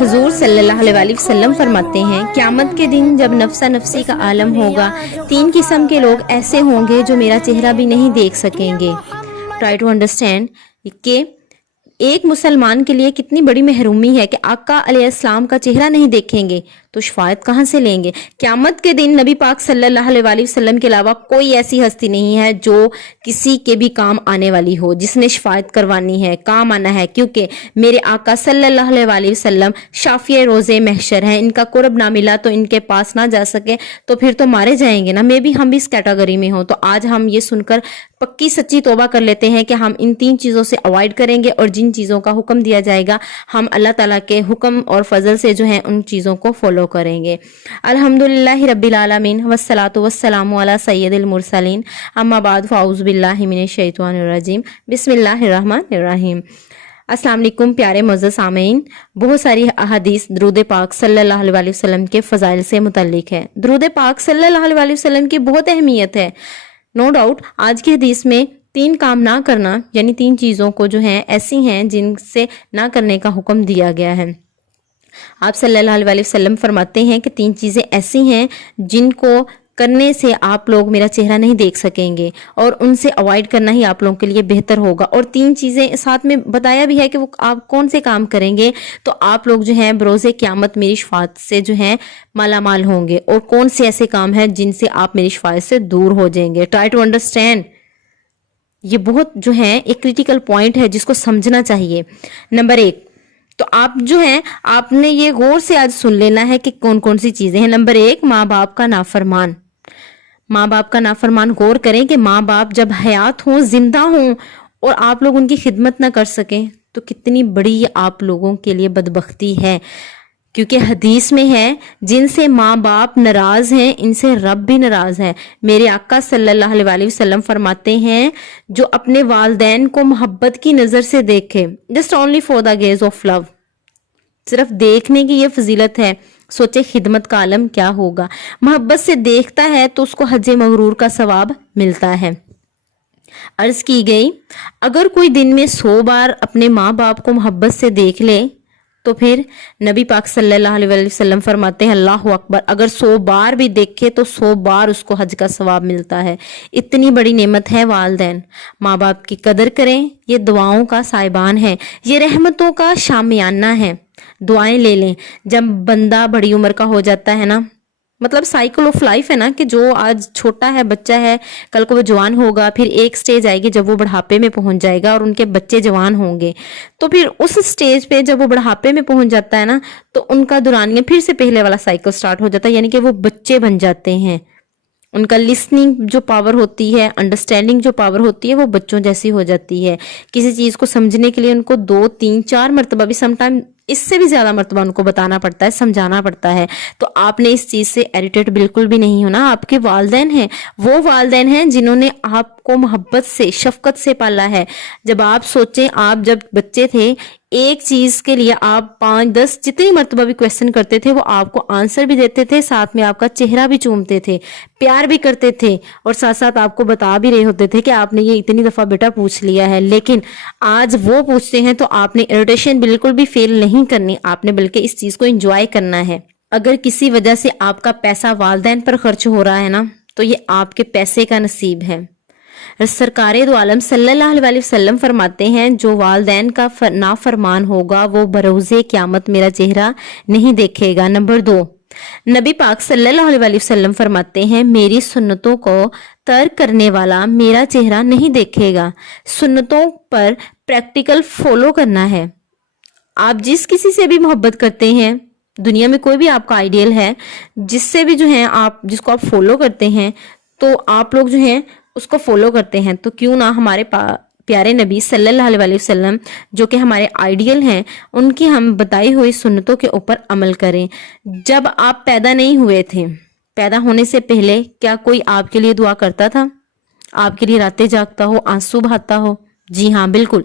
حضور صلی اللہ علیہ وسلم فرماتے ہیں قیامت کے دن جب نفسا نفسی کا عالم ہوگا، 3 قسم کے لوگ ایسے ہوں گے جو میرا چہرہ بھی نہیں دیکھ سکیں گے۔ ٹرائی ٹو انڈرسٹینڈ کہ ایک مسلمان کے لیے کتنی بڑی محرومی ہے کہ آقا علیہ السلام کا چہرہ نہیں دیکھیں گے تو شفاعت کہاں سے لیں گے؟ قیامت کے دن نبی پاک صلی اللہ علیہ وسلم کے علاوہ کوئی ایسی ہستی نہیں ہے جو کسی کے بھی کام آنے والی ہو، جس نے شفاعت کروانی ہے، کام آنا ہے، کیونکہ میرے آقا صلی اللہ علیہ وسلم شافع روز محشر ہیں۔ ان کا قرب نہ ملا تو ان کے پاس نہ جا سکے تو پھر تو مارے جائیں گے نا۔ میں بھی ہم بھی اس کیٹیگری میں ہوں، تو آج ہم یہ سن کر پکی سچی توبہ کر لیتے ہیں کہ ہم ان 3 چیزوں سے اوائڈ کریں گے، اور جن چیزوں کا حکم دیا جائے گا ہم اللہ تعالیٰ کے حکم اور فضل سے جو ہیں ان چیزوں کو فالو کریں گے۔ الحمدللہ رب العالمین والصلاة والسلام علی سید المرسلین، اما بعد فاعوذ باللہ من الشیطان الرجیم، بسم اللہ الرحمن الرحیم۔ السلام علیکم پیارے معزز سامعین، بہت ساری احادیث درود پاک صلی اللہ علیہ وسلم کے فضائل سے متعلق ہے۔ درود پاک صلی اللہ علیہ وسلم کی بہت اہمیت ہے، نو ڈاؤٹ۔ آج کی حدیث میں 3 کام نہ کرنا، یعنی 3 چیزوں کو جو ہیں ایسی ہیں جن سے نہ کرنے کا حکم دیا گیا ہے۔ آپ صلی اللہ علیہ وسلم فرماتے ہیں کہ 3 چیزیں ایسی ہیں جن کو کرنے سے آپ لوگ میرا چہرہ نہیں دیکھ سکیں گے، اور ان سے اوائڈ کرنا ہی آپ لوگوں کے لیے بہتر ہوگا۔ اور 3 چیزیں ساتھ میں بتایا بھی ہے کہ وہ آپ کون سے کام کریں گے تو آپ لوگ جو ہیں بروز قیامت میری شفاعت سے جو ہیں مالا مال ہوں گے، اور کون سے ایسے کام ہیں جن سے آپ میری شفاعت سے دور ہو جائیں گے۔ ٹرائی ٹو انڈرسٹینڈ، یہ بہت جو ہے ایک کریٹیکل پوائنٹ ہے جس کو سمجھنا چاہیے۔ نمبر 1 تو آپ جو ہیں آپ نے یہ غور سے آج سن لینا ہے کہ کون کون سی چیزیں ہیں۔ نمبر 1 ماں باپ کا نافرمان۔ ماں باپ کا نافرمان، غور کریں کہ ماں باپ جب حیات ہوں، زندہ ہوں، اور آپ لوگ ان کی خدمت نہ کر سکیں تو کتنی بڑی آپ لوگوں کے لیے بدبختی ہے، کیونکہ حدیث میں ہے جن سے ماں باپ ناراض ہیں ان سے رب بھی ناراض ہے۔ میرے آقا صلی اللہ علیہ وسلم فرماتے ہیں جو اپنے والدین کو محبت کی نظر سے دیکھے، just only for the gaze of love, صرف دیکھنے کی یہ فضیلت ہے، سوچے خدمت کا عالم کیا ہوگا۔ محبت سے دیکھتا ہے تو اس کو حج مغرور کا ثواب ملتا ہے۔ عرض کی گئی اگر کوئی دن میں 100 بار اپنے ماں باپ کو محبت سے دیکھ لے تو پھر نبی پاک صلی اللہ علیہ وسلم فرماتے ہیں اللہ اکبر، اگر 100 بار بھی دیکھے تو 100 بار اس کو حج کا ثواب ملتا ہے۔ اتنی بڑی نعمت ہے والدین۔ ماں باپ کی قدر کریں، یہ دعاؤں کا سائبان ہے، یہ رحمتوں کا شامیانہ ہے۔ دعائیں لے لیں۔ جب بندہ بڑی عمر کا ہو جاتا ہے نا، مطلب سائیکل آف لائف ہے نا، کہ جو آج چھوٹا ہے، بچہ ہے، کل کو وہ جوان ہوگا، پھر ایک سٹیج آئے گی جب وہ بڑھاپے میں پہنچ جائے گا اور ان کے بچے جوان ہوں گے، تو پھر اس سٹیج پہ جب وہ بڑھاپے میں پہنچ جاتا ہے نا تو ان کا دورانیہ پھر سے پہلے والا سائیکل سٹارٹ ہو جاتا ہے، یعنی کہ وہ بچے بن جاتے ہیں۔ ان کا لسننگ جو پاور ہوتی ہے، انڈرسٹینڈنگ جو پاور ہوتی ہے، وہ بچوں جیسی ہو جاتی ہے۔ کسی چیز کو سمجھنے کے لیے ان کو 2 3 4 مرتبہ بھی، سم ٹائم اس سے بھی زیادہ مرتبہ ان کو بتانا پڑتا ہے، سمجھانا پڑتا ہے۔ تو آپ نے اس چیز سے ایریٹیٹ بالکل بھی نہیں ہونا۔ آپ کے والدین ہیں، وہ والدین ہیں جنہوں نے آپ کو محبت سے، شفقت سے پالا ہے۔ جب آپ سوچیں، آپ جب بچے تھے، ایک چیز کے لیے آپ 5 10 جتنی مرتبہ بھی کویسچن کرتے تھے وہ آپ کو آنسر بھی دیتے تھے، ساتھ میں آپ کا چہرہ بھی چومتے تھے، پیار بھی کرتے تھے، اور ساتھ ساتھ آپ کو بتا بھی رہے ہوتے تھے کہ آپ نے یہ اتنی دفعہ بیٹا پوچھ لیا ہے۔ لیکن آج وہ پوچھتے ہیں تو آپ نے اریٹیشن بالکل بھی فیل نہیں کرنی، آپ نے بلکہ اس چیز کو انجوائے کرنا ہے۔ اگر کسی وجہ سے آپ کا پیسہ والدین پر خرچ ہو رہا ہے نا تو یہ آپ کے پیسے کا نصیب ہے۔ سرکار دو عالم صلی اللہ علیہ وسلم فرماتے ہیں جو والدین کا نافرمان ہوگا وہ بروز قیامت میرا چہرہ نہیں دیکھے گا۔ نمبر 2 نبی پاک صلی اللہ علیہ وسلم فرماتے ہیں میری سنتوں کو ترک کرنے والا میرا چہرہ نہیں دیکھے گا۔ سنتوں پر پریکٹیکل فالو کرنا ہے۔ آپ جس کسی سے بھی محبت کرتے ہیں، دنیا میں کوئی بھی آپ کا آئیڈیل ہے، جس سے بھی جو ہے آپ جس کو آپ فالو کرتے ہیں، تو آپ لوگ جو ہیں اس کو فالو کرتے ہیں، تو کیوں نہ ہمارے پیارے نبی صلی اللہ علیہ وسلم جو کہ ہمارے آئیڈیل ہیں، ان کی ہم بتائی ہوئی سنتوں کے اوپر عمل کریں۔ جب آپ پیدا نہیں ہوئے تھے، پیدا ہونے سے پہلے کیا کوئی آپ کے لیے دعا کرتا تھا؟ آپ کے لیے راتیں جاگتا ہو، آنسو بہاتا ہو؟ جی ہاں، بالکل۔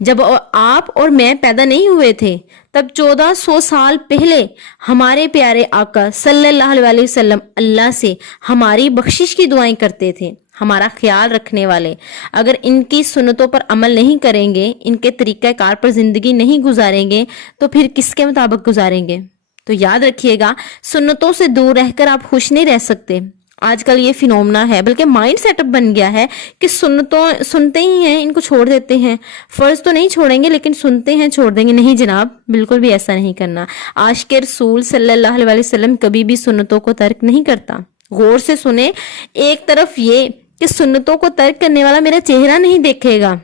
جب آپ اور میں پیدا نہیں ہوئے تھے تب 1400 سال پہلے ہمارے پیارے آقا صلی اللہ علیہ وسلم اللہ سے ہماری بخشش کی دعائیں کرتے تھے، ہمارا خیال رکھنے والے، اگر ان کی سنتوں پر عمل نہیں کریں گے، ان کے طریقہ کار پر زندگی نہیں گزاریں گے تو پھر کس کے مطابق گزاریں گے؟ تو یاد رکھیے گا، سنتوں سے دور رہ کر آپ خوش نہیں رہ سکتے۔ آج کل یہ فینومنا ہے، بلکہ مائنڈ سیٹ اپ بن گیا ہے کہ سنتے ہی ہیں، ان کو چھوڑ دیتے ہیں، فرض تو نہیں چھوڑیں گے لیکن سنتے ہیں چھوڑ دیں گے۔ نہیں جناب، بالکل بھی ایسا نہیں کرنا۔ عاشق رسول صلی اللہ علیہ وسلم کبھی بھی سنتوں کو ترک نہیں کرتا۔ غور سے سنیں، ایک طرف یہ کہ سنتوں کو ترک کرنے والا میرا چہرہ نہیں دیکھے گا،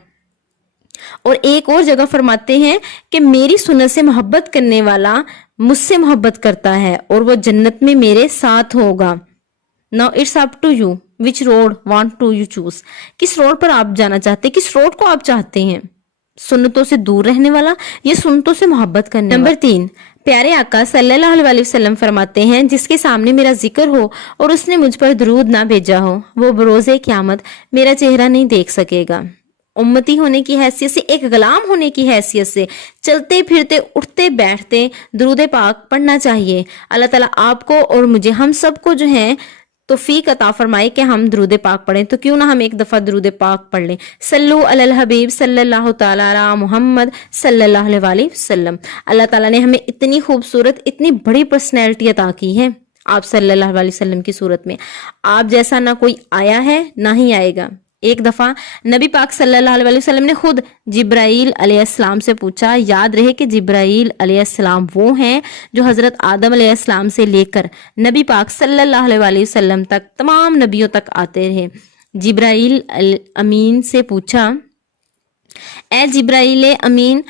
اور ایک اور جگہ فرماتے ہیں کہ میری سنت سے محبت کرنے والا مجھ سے محبت کرتا ہے اور وہ جنت میں میرے ساتھ ہوگا۔ Now it's up to you which road want to you choose۔ کس روڈ پر آپ جانا چاہتے ہیں، کس روڈ کو آپ چاہتے ہیں، سنتوں سے دور رہنے والا یا سنتوں سے محبت کرنے والا۔ نمبر 3، پیارے آقا صلی اللہ علیہ وسلم فرماتے ہیں، جس کے سامنے میرا ذکر ہو اور اس نے مجھ پر درود نہ بھیجا ہو، وہ بروز قیامت میرا چہرہ نہیں دیکھ سکے گا۔ امتی ہونے کی حیثیت سے، ایک غلام ہونے کی حیثیت سے چلتے پھرتے اٹھتے بیٹھتے درود پاک پڑھنا چاہیے۔ اللہ تعالیٰ آپ کو اور مجھے، ہم سب کو جو ہے توفیق عطا فرمائے کہ ہم درود پاک پڑھیں۔ تو کیوں نہ ہم ایک دفعہ درود پاک پڑھ لیں۔ صلو علی الحبیب صلی اللہ تعالی علی محمد صلی اللہ علیہ وسلم۔ اللہ تعالیٰ نے ہمیں اتنی خوبصورت، اتنی بڑی پرسنالٹی عطا کی ہے آپ صلی اللہ علیہ وسلم کی صورت میں۔ آپ جیسا نہ کوئی آیا ہے نہ ہی آئے گا۔ ایک دفعہ نبی پاک صلی اللہ علیہ وسلم نے خود جبرائیل علیہ السلام سے پوچھا، یاد رہے کہ جبرائیل علیہ السلام وہ ہیں جو حضرت آدم علیہ السلام سے لے کر نبی پاک صلی اللہ علیہ وسلم تک، تمام نبیوں تک آتے رہے۔ جبرائیل امین سے پوچھا، اے جبرائیل امین،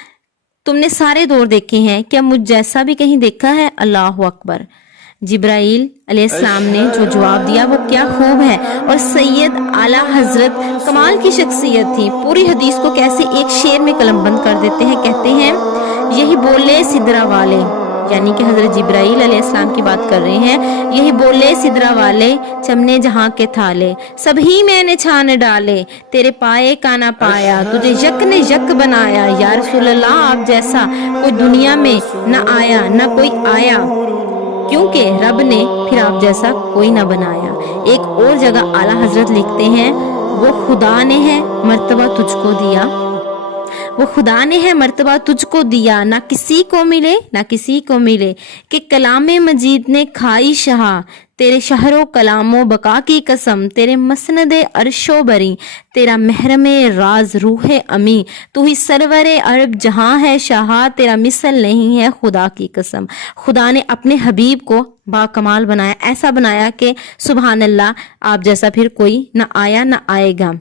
تم نے سارے دور دیکھے ہیں، کیا مجھ جیسا بھی کہیں دیکھا ہے؟ اللہ اکبر۔ جبرائیل علیہ السلام نے جو جواب دیا وہ کیا خوب ہے، اور سید اعلیٰ حضرت کمال کی شخصیت تھی۔ پوری حدیث کو کیسے ایک شعر میں قلم بند کر دیتے ہیں، کہتے ہیں یہی بولے سدرا والے، یعنی کہ حضرت جبرائیل علیہ السلام کی بات کر رہے ہیں، یہی بولے سدرا والے چمنے جہاں کے تھالے، سبھی میں نے چھان ڈالے، تیرے پائے کا نہ پایا، تجھے یک نے یک بنایا۔ یا رسول اللہ، آپ جیسا کوئی دنیا میں نہ آیا نہ کوئی آیا، کیونکہ رب نے پھر آپ جیسا کوئی نہ بنایا۔ ایک اور جگہ اعلیٰ حضرت لکھتے ہیں، وہ خدا نے ہے مرتبہ تجھ کو دیا، وہ خدا نے ہے مرتبہ تجھ کو دیا، نہ کسی کو ملے نہ کسی کو ملے، کہ کلام مجید نے کھائی شہا، تیرے شہر و کلام و بقا کی قسم، تیرے مسند عرش و بری، تیرا محرم راز روح امی، تو ہی سرور عرب جہاں ہے شاہا، تیرا مثل نہیں ہے خدا کی قسم۔ خدا نے اپنے حبیب کو با کمال بنایا، ایسا بنایا کہ سبحان اللہ، آپ جیسا پھر کوئی نہ آیا نہ آئے گا۔